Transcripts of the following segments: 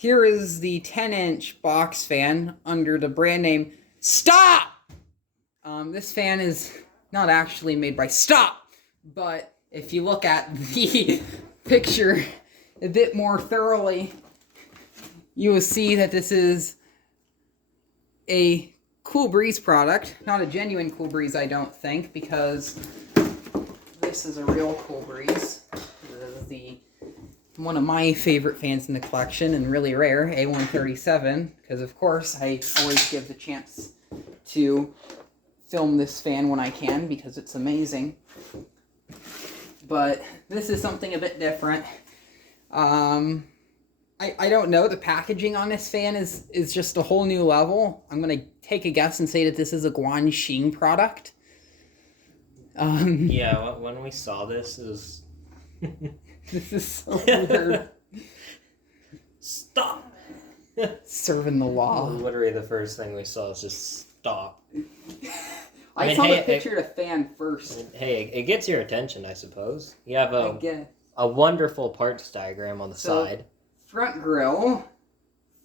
here is the 10-inch box fan under the brand name Stop! This fan is not actually made by Stop, but if you look at the picture a bit more thoroughly, you will see that this is a Cool Breeze product. Not a genuine Cool Breeze, I don't think, because this is a real Cool Breeze. This is one of my favorite fans in the collection, and really rare, A137, because of course I always give the chance to film this fan when I can, because it's amazing. But this is something a bit different. I don't know, the packaging on this fan is just a whole new level. I'm going to take a guess and say that this is a Guanxing product. Yeah, when we saw this, it was... This is so weird. Stop! Serving the law. Literally the first thing we saw was just stop. I saw the picture of the fan first. Hey, it gets your attention, I suppose. You have a wonderful parts diagram on the side. Front grille,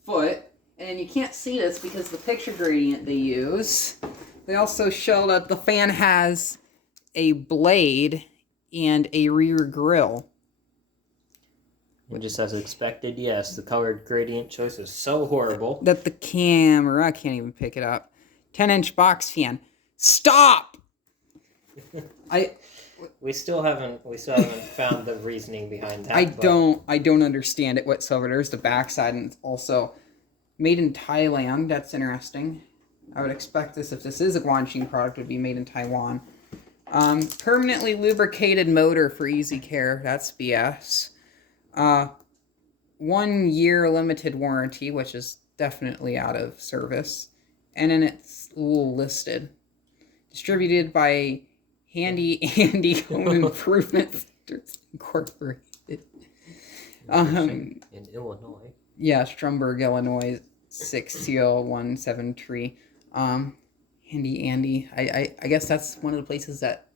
foot, and you can't see this because the picture gradient they use. They also show that the fan has a blade and a rear grille. And just as expected, yes, the colored gradient choice is so horrible that the camera can't even pick it up. 10-inch box fan. Stop! We still haven't found the reasoning behind that. I don't understand it whatsoever. There's the backside, and it's also made in Thailand. That's interesting. I would expect this, if this is a Guanxing product, would be made in Taiwan. Permanently lubricated motor for easy care. That's BS. 1 year limited warranty, which is definitely out of service. And then it's listed. Distributed by Handy Andy Home Improvement Centers Incorporated. In Illinois. Yeah, Stromberg, Illinois, 60173. Handy Andy. I guess that's one of the places that,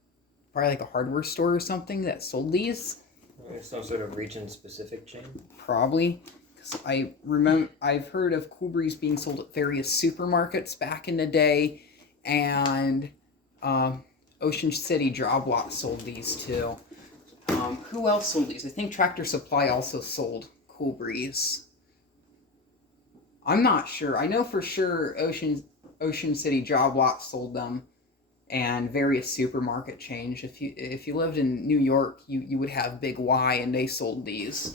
probably like a hardware store or something, that sold these. Some sort of region-specific chain? Probably. Because I've heard of Cool Breeze being sold at various supermarkets back in the day, and Ocean City Job Lot sold these too. Who else sold these? I think Tractor Supply also sold Cool Breeze. I'm not sure. I know for sure Ocean City Job Lot sold them, and various supermarket chains. If you lived in New York, you would have Big Y, and they sold these.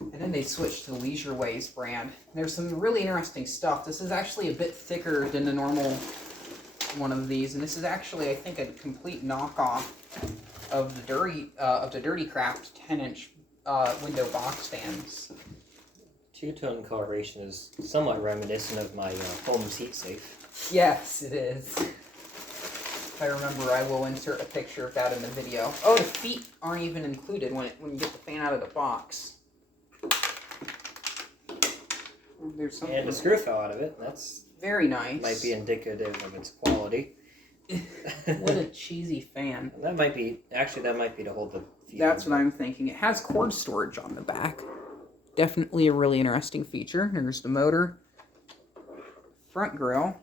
And then they switched to Leisure Ways brand. There's some really interesting stuff. This is actually a bit thicker than the normal one of these, and this is actually, I think, a complete knockoff of the Dirty Craft 10-inch window box fans. Two-tone coloration is somewhat reminiscent of my Holmes heat safe. Yes, it is. If I remember, I will insert a picture of that in the video. Oh, the feet aren't even included when you get the fan out of the box. There's something. And the screw fell out of it. That's very nice. Might be indicative of its quality. What a cheesy fan. That might be to hold the feet. That's what I'm thinking. It has cord storage on the back. Definitely a really interesting feature. There's the motor, front grille,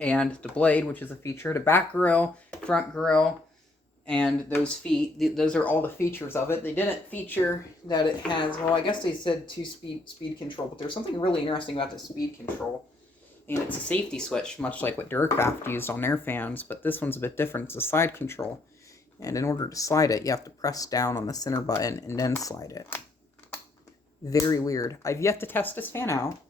and the blade, which is a feature. The back grille, front grille, and those feet. Those are all the features of it. They didn't feature that it has, well, I guess they said 2-speed control, but there's something really interesting about the speed control. And it's a safety switch, much like what Duracraft used on their fans, but this one's a bit different. It's a side control. And in order to slide it, you have to press down on the center button and then slide it. Very weird. I've yet to test this fan out.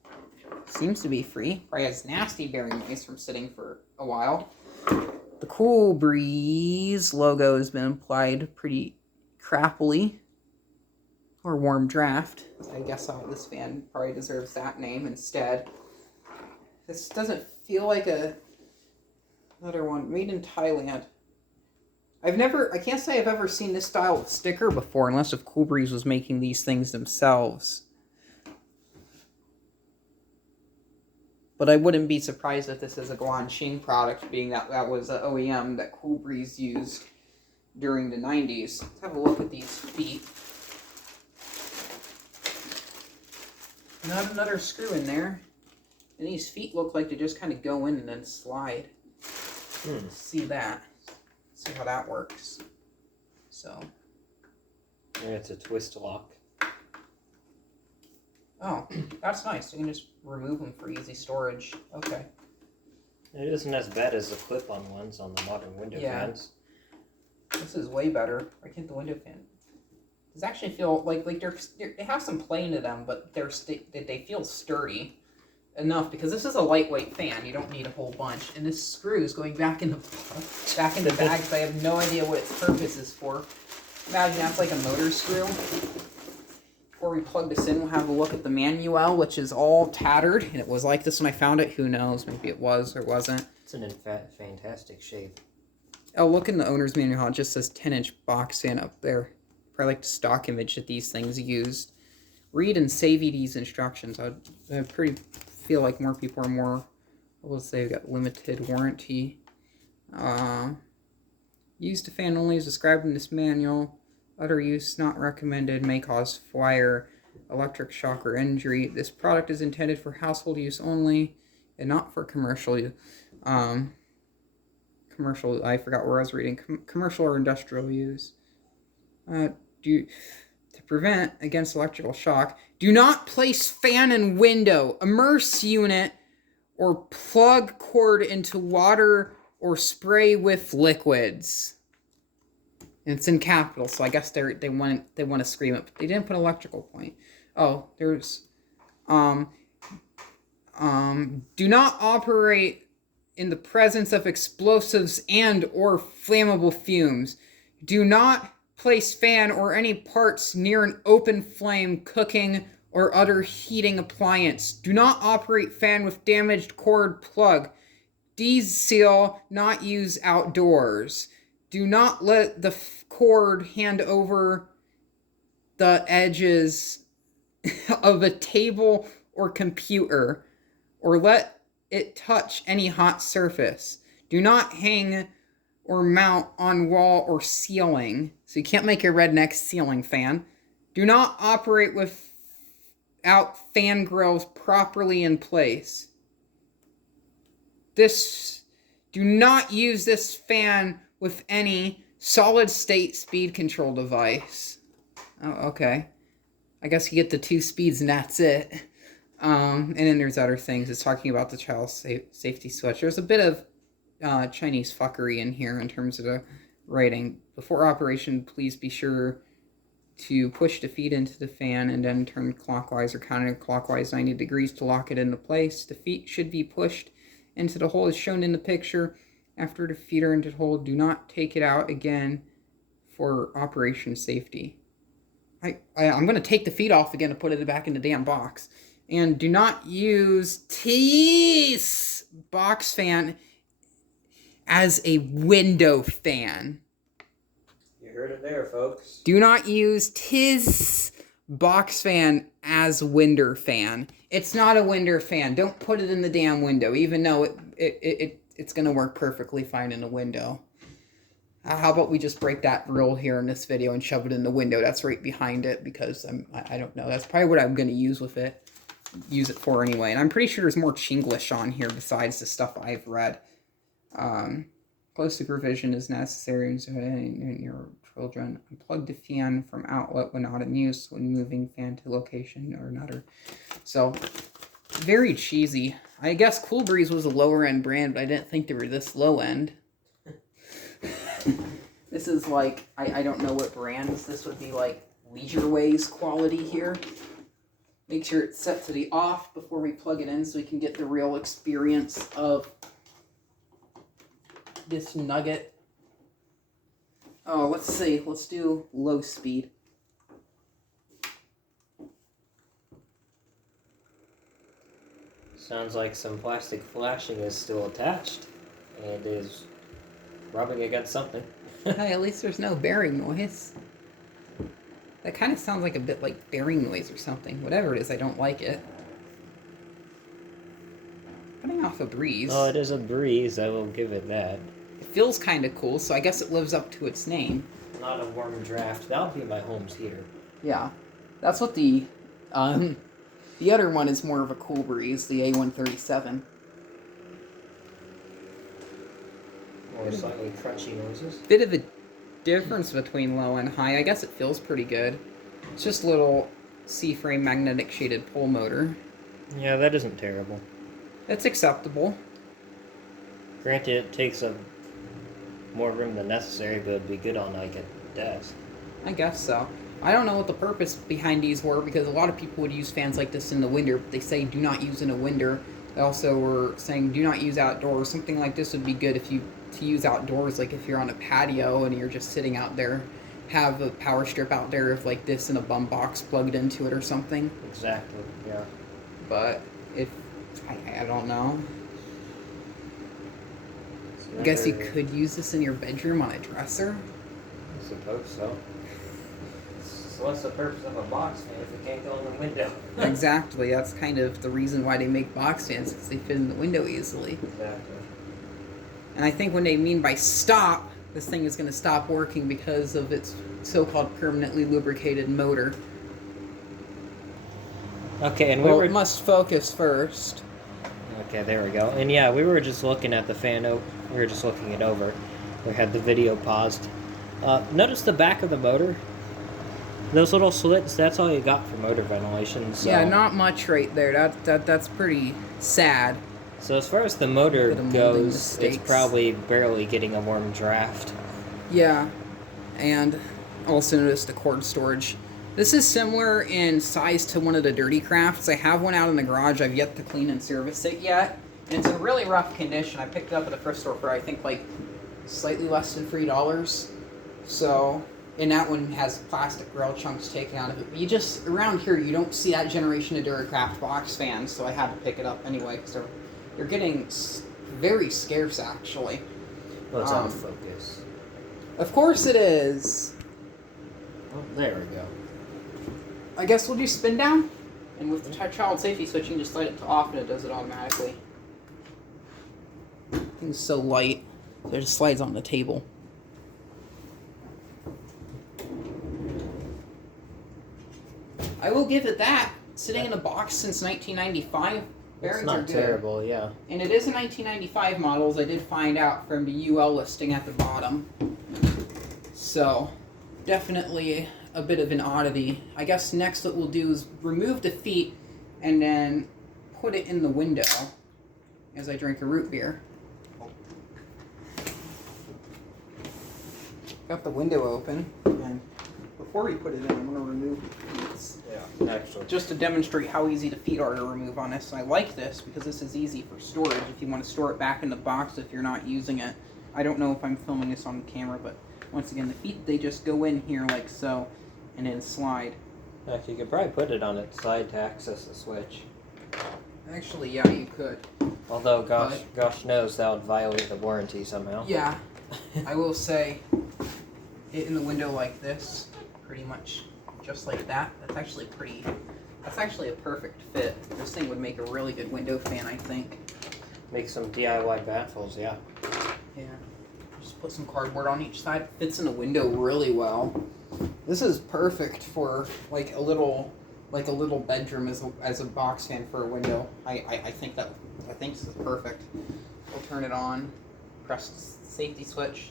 Seems to be free. Probably has nasty bearing noise from sitting for a while. The Cool Breeze logo has been applied pretty crappily. Or Warm Draft. I guess this fan probably deserves that name instead. This doesn't feel like another one. Made in Thailand. I can't say I've ever seen this style of sticker before, unless if Cool Breeze was making these things themselves. But I wouldn't be surprised if this is a Guanxing product, being that was an OEM that Cool Breeze used during the 90s. Let's have a look at these feet. Not another screw in there. And these feet look like they just kind of go in and then slide. See that. See how that works. So. Yeah, it's a twist lock. Oh, that's nice. You can just remove them for easy storage. Okay. It isn't as bad as the clip-on ones on the modern window fans. This is way better. Why can't the window fan? Does actually feel like they have some play into them, but they feel sturdy enough because this is a lightweight fan. You don't need a whole bunch. And this screw is going back in the bag because I have no idea what its purpose is for. Imagine that's like a motor screw. Before we plug this in, we'll have a look at the manual, which is all tattered. And it was like this when I found it. Who knows? Maybe it was or wasn't. It's in fantastic shape. Oh, look in the owner's manual. It just says 10-inch box fan up there. Probably like the stock image that these things used. Read and save these instructions. I feel like more people are more, let's say, got limited warranty. Use to fan only as described in this manual. Other use not recommended, may cause fire, electric shock, or injury. This product is intended for household use only and not for commercial use. Commercial, I forgot where I was reading. Commercial or industrial use. To prevent against electrical shock, do not place fan in window, immerse unit, or plug cord into water or spray with liquids. And it's in capital, so I guess they want to scream it, but they didn't put electrical point. Oh, there's do not operate in the presence of explosives and or flammable fumes. Do not place fan or any parts near an open flame, cooking, or other heating appliance. Do not operate fan with damaged cord plug. Deseal, not use outdoors. Do not let the cord hand over the edges of a table or computer, or let it touch any hot surface. Do not hang or mount on wall or ceiling. So you can't make your redneck ceiling fan. Do not operate without fan grills properly in place. Do not use this fan with any solid state speed control device. Oh, okay. I guess you get the 2 speeds and that's it. And then there's other things. It's talking about the child safety switch. There's a bit of Chinese fuckery in here in terms of the writing. Before operation, please be sure to push the feet into the fan and then turn clockwise or counterclockwise 90 degrees to lock it into place. The feet should be pushed into the hole as shown in the picture. After the feet are into the hole, do not take it out again for operation safety. I'm going to take the feet off again to put it back in the damn box. And do not use this box fan as a window fan. You heard it there, folks. Do not use this box fan as window fan. It's not a window fan. Don't put it in the damn window, even though it's going to work perfectly fine in the window. How about we just break that rule here in this video and shove it in the window? That's right behind it because I don't know. That's probably what I'm going to use it for anyway. And I'm pretty sure there's more Chinglish on here besides the stuff I've read. Close supervision is necessary in your children. Unplug the fan from outlet when not in use, when moving fan to location or another. So, very cheesy. I guess Cool Breeze was a lower end brand, but I didn't think they were this low end. This is like, I don't know what brands. This would be like Leisure Ways quality here. Make sure it's set to the off before we plug it in so we can get the real experience of this nugget. Oh, let's see. Let's do low speed. Sounds like some plastic flashing is still attached and is rubbing against something. Hey, at least there's no bearing noise. That kind of sounds like a bit like bearing noise or something. Whatever it is, I don't like it. Putting off a breeze. Oh, it is a breeze. I will give it that. It feels kind of cool, so I guess it lives up to its name. Not a warm draft. That would be my home's heater. Yeah. That's what the The other one is more of a cool breeze, the A137. More slightly crunchy noises. Bit of a difference between low and high. I guess it feels pretty good. It's just a little C-frame magnetic shaded pole motor. Yeah, that isn't terrible. It's acceptable. Granted, it takes up more room than necessary, but it'd be good on like a desk. I guess so. I don't know what the purpose behind these were, because a lot of people would use fans like this in the winter, but they say do not use in a winter. They also were saying do not use outdoors. Something like this would be good if you to use outdoors, like if you're on a patio and you're just sitting out there, have a power strip out there of like this and a bum box plugged into it or something. Exactly, yeah. But if I don't know. I guess you could use this in your bedroom on a dresser. I suppose so. So what's the purpose of a box fan if it can't go in the window? Exactly. That's kind of the reason why they make box fans, because they fit in the window easily. Exactly. And I think when they mean by stop, this thing is going to stop working because of its so-called permanently lubricated motor. Okay, and Well, it must focus first. Okay, there we go. And yeah, we were just looking at the fan. We were just looking it over. We had the video paused. Notice the back of the motor. Those little slits. That's all you got for motor ventilation. So. Yeah, not much right there. That's pretty sad. So as far as the motor Bit of molding goes, mistakes. it's probably barely getting a warm draft. Yeah, and also notice the cord storage. This is similar in size to one of the Dirty Crafts. I have one out in the garage. I've yet to clean and service it yet. And it's in really rough condition. I picked it up at a thrift store for, I think, like, slightly less than $3. So, and that one has plastic grill chunks taken out of it. But you just, around here, you don't see that generation of Dirty Craft box fans. So I had to pick it up anyway, because they're getting very scarce, actually. Well, it's out of focus. Of course it is. Oh, there we go. I guess we'll do spin down, and with the child safety switch, you can just slide it to off, and it does it automatically. Thing's so light, so it just slides on the table. I will give it that. Sitting in a box since 1995, bearings It's not are good. terrible, yeah. And it is a 1995 model, as I did find out from the UL listing at the bottom. So, definitely a bit of an oddity. I guess next what we'll do is remove the feet and then put it in the window as I drink a root beer. Got the window open, and before we put it in, I'm going to remove the feet. Yeah, actually. Just to demonstrate how easy the feet are to remove on this. I like this because this is easy for storage if you want to store it back in the box if you're not using it. I don't know if I'm filming this on camera, but once again, the feet, they just go in here like so and then slide. Actually, you could probably put it on its side to access the switch. Actually, yeah, you could. Although, gosh knows that would violate the warranty somehow. Yeah, I will say it in the window like this, pretty much just like that. That's actually a perfect fit. This thing would make a really good window fan, I think. Make some DIY baffles, yeah. Yeah. Just put some cardboard on each side. Fits in the window really well. This is perfect for like a little bedroom as a box fan for a window. I think this is perfect. We'll turn it on. Press the safety switch.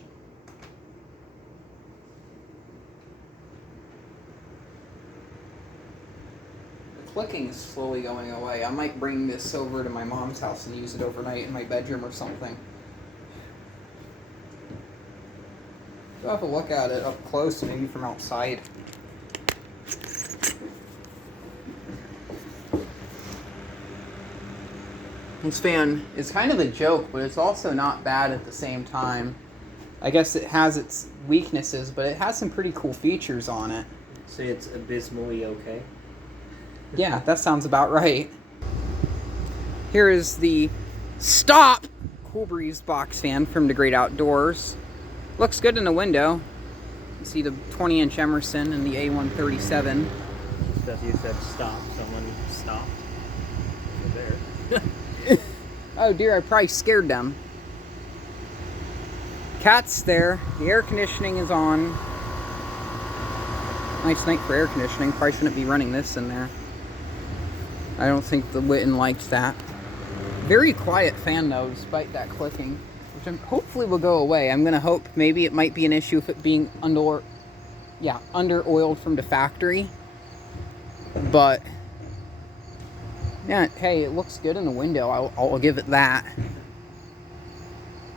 The clicking is slowly going away. I might bring this over to my mom's house and use it overnight in my bedroom or something. Go have a look at it up close, maybe from outside. This fan is kind of a joke, but it's also not bad at the same time. I guess it has its weaknesses, but it has some pretty cool features on it. Say it's abysmally okay. Yeah, that sounds about right. Here is the Stop Cool Breeze box fan from the Great Outdoors. Looks good in the window. You can see the 20-inch Emerson and the A137. Stuff you said stop. Someone stopped. You're there. Oh dear, I probably scared them. Cat's there. The air conditioning is on. Nice night for air conditioning. Probably shouldn't be running this in there. I don't think the Witten likes that. Very quiet fan though, despite that clicking, which hopefully will go away. I'm gonna hope maybe it might be an issue if it being under oiled from the factory. But yeah, hey, it looks good in the window. I'll give it that.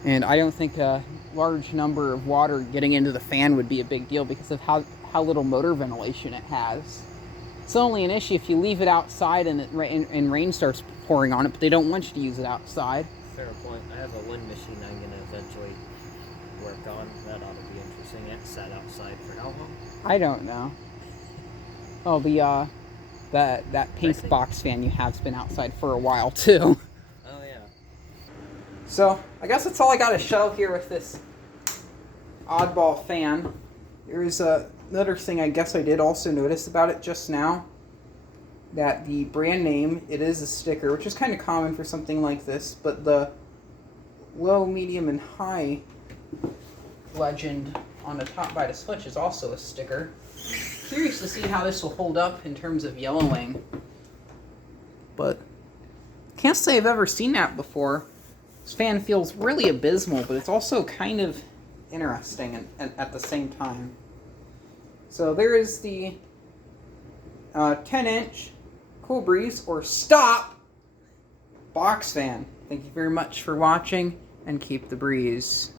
And I don't think a large number of water getting into the fan would be a big deal because of how little motor ventilation it has. It's only an issue if you leave it outside and rain starts pouring on it, but they don't want you to use it outside. Fair point. I have a wind machine I'm going to eventually work on. That ought to be interesting. It sat outside for how long? I don't know. Oh, that pink box fan you have's been outside for a while too. Oh yeah. So I guess that's all I got to show here with this oddball fan. There's another thing I guess I did also notice about it just now. That the brand name, it is a sticker, which is kind of common for something like this, but the low, medium, and high legend on the top by the switch is also a sticker. Curious to see how this will hold up in terms of yellowing. But can't say I've ever seen that before. This fan feels really abysmal, but it's also kind of interesting at the same time. So there is the 10-inch Cool Breeze or Stop box fan. Thank you very much for watching, and keep the breeze.